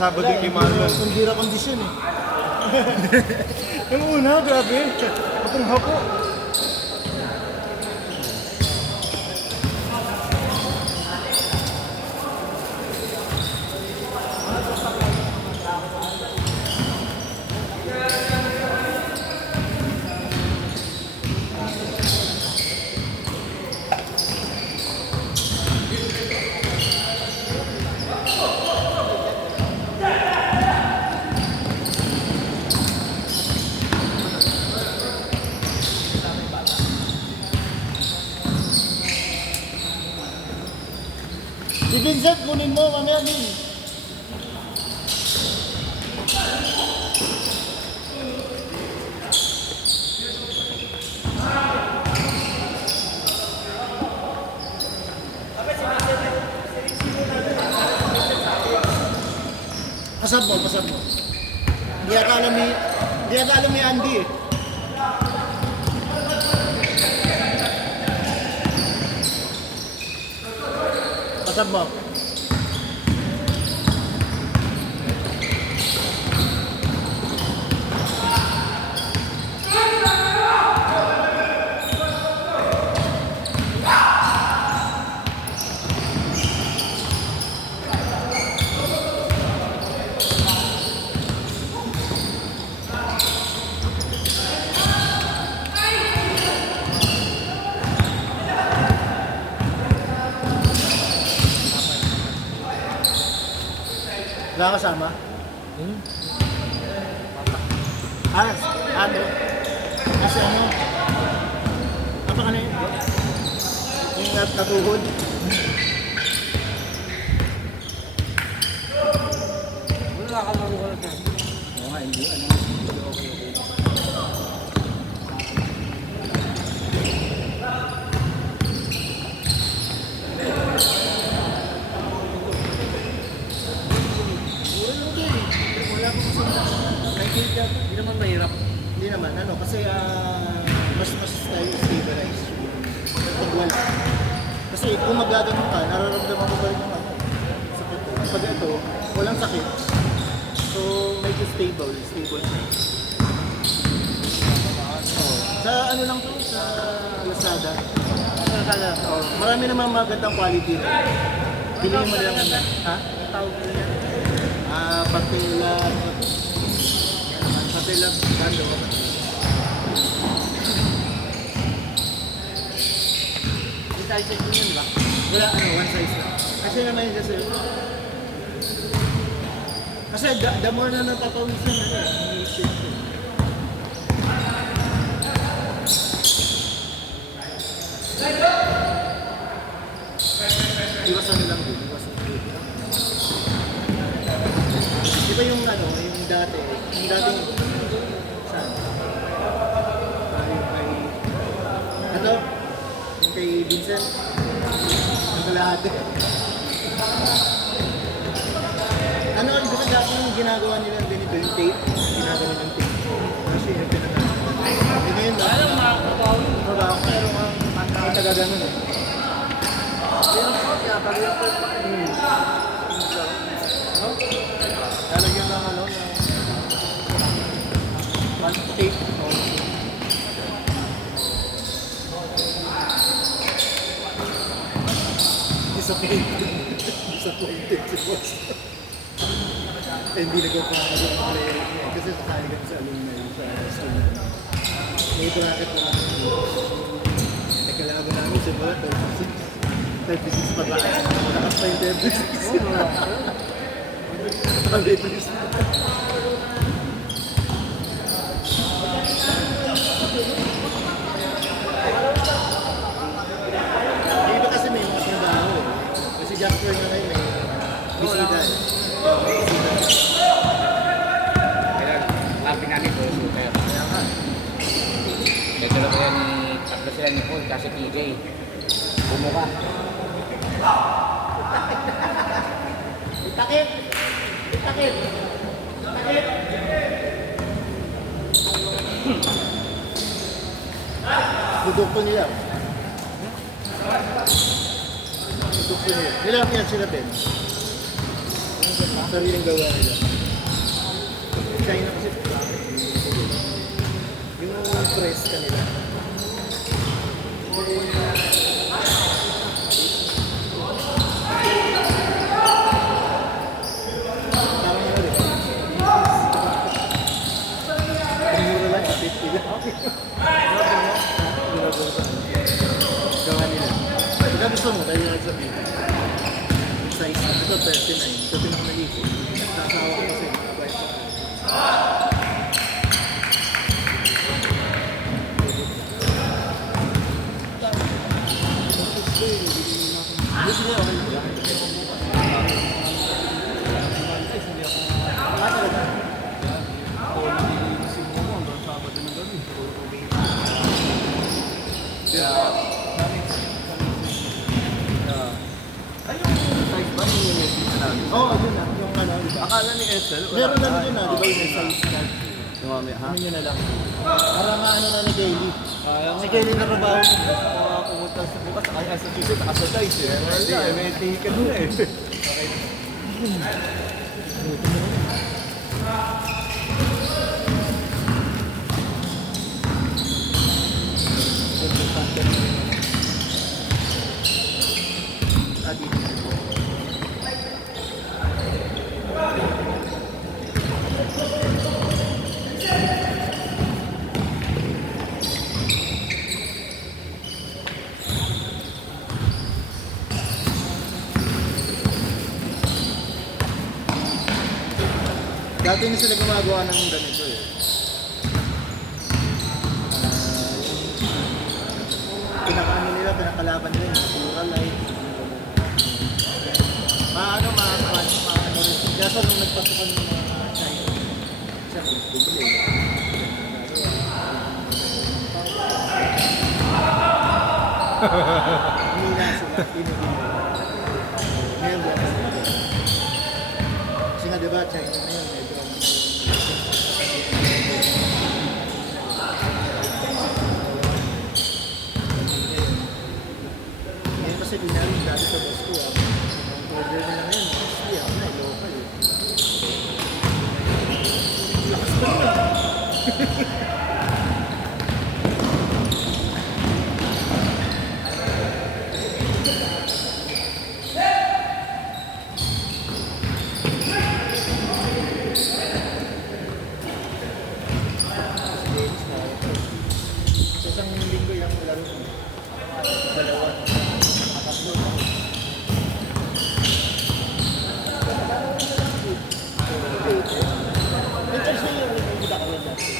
Sabado yung kay Marlon. Hindi na kondisyon eh. Yung una, grabe. Atong hapo. Si Vincent, kunin mo, mamaya din. Pasab mo, pasab mo. Hindi ata alam ni Andy eh. Pasab mo. Wala kasama? Ano? Kasi ano? Apa ka na yun? Yung natuhod? Wala ka lang wala ka. Oo nga, hindi. Ano? Hindi naman mahirap. Hindi naman, ano, kasi mas tayo stabilize. Pag wala. Kasi kung magaganon ka, nararamdaman mo ba rin yung ano, sakit. Pag ito, walang sakit. So, medyo stable siya. Sa ano lang to, sa Lazada. Marami namang magandang quality. Piliin mo lang ano. Ha? Tawag ko yan. Patela, gando. Yung size ko yun ba? Wala, one size lang. Kasi naman yun kasi the more na napapawisan na iniisip ko. Iwasan nilang din, iwasan din. Diba yung ano, yung dating saan? Yung kay, ano? Yung kay Vincent. Ang kalahati. Ano, di ba dati yung ginagawa nilang ganito, yung tape? Ginagawa nilang tape. Kasi yung pinagawa. Eh ngayon ba? Alam mo, Trabaho, pero ang taga-ganon eh. meron ko kaya bagay ko pa. Lalagyan lang ano, na tape. Disappointed si boss. Hindi nagpapakagod ang player niya. Kasi sakali ka sa alumni sa school na. May bracket na lang. Kalaban namin sa mga 36 pa ba? Malakas pa yung 36. Ang latest. Dito kasi may mga trabaho eh. Kasi Jasper na ngayon may bisita eh. Kaya labi namin po super. Ito lang yan ni tatlo sila ni Paul kasi TJ. Bumuka. Itakip! Itakip! Itakip! Dudukto nila. Dudukto nila. Nilang yan sila Ben. Sariling gawa nila. China kasi yung press kanila. Parang ano rin. Mura lang, 50 lang. Gawa nila. Pagka gusto mo, tayo na nagsabihin. Size na ito, 39. Ito pinakamalito. Nasawa ko kasi. Mabait ko. Gusto niya okay ba? Ah, talaga? Oo, yun na. Yung ano, di ba? Akala ni Ethel, Meron na rin yun na, di ba yung may size card? Lumami, ha? Ano nyo na lang. Para maano na ni Kaylee. Si Kaylee na trabaho mo. Mga pumunta sa bukas, kaya sa Tuesday, nakasadize eh. Wala, may ticket na eh. Adi. Dati na sila gumagawa ng ganito eh. Pinakaano nila, pinakalaban nila yung natural light. Maano rin. Kaya sa nung nagpasukan ng mga China, siya bumili. Humila sila, pinigil. Ngayon ba? Kasi nga diba, China na yun, medyo ngayon kasi dinarin dati sa boss ko, ang order nila ngayon, kasi ako na, local eh. Lakas pa rin ah. Sa isang linggo yung laro ko. Dalawa. Tatlo. Interest na yung nakikita ko yun dati.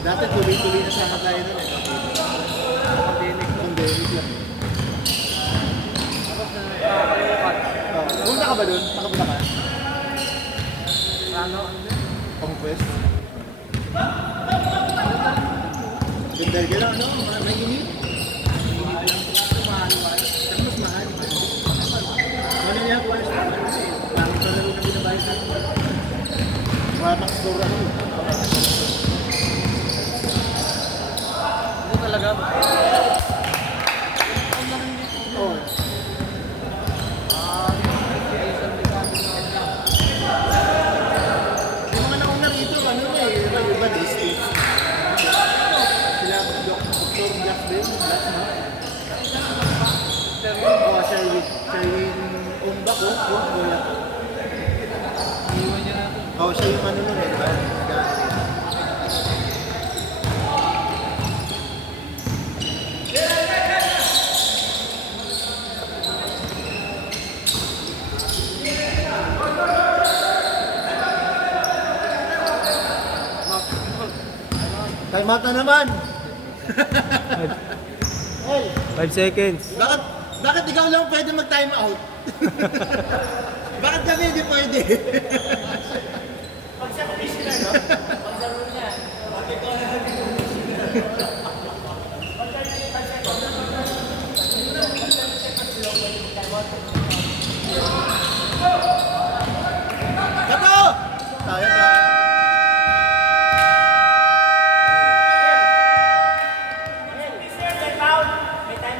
Dati tuloy-tuloy na sana tayo nun eh. Pandemic lang. Tapos na nakakalimutan. Punta ka ba dun? Nakapunta ka? Ano? Conquest? Ganda ka lang, no? May inip. Mahal. Pero mas mahal. Ano niya po? Bakit sa laro na binabayad sa akin? Wala pang score ano. Ano talaga? Oo. Yung mga nauna rito, ano na eh, iba district. Sila, Dr. Jack din, last month. Oo, Sherwin Umbak, oh, kuya. Iwan niya na ito. Oo, siya yung ano nun eh, diba? Time out na naman! Oy, 5 seconds. bakit ikaw lang pwede mag-time out? Bakit kami hindi pwede? Pag sa commission na, no? Pag sa niya.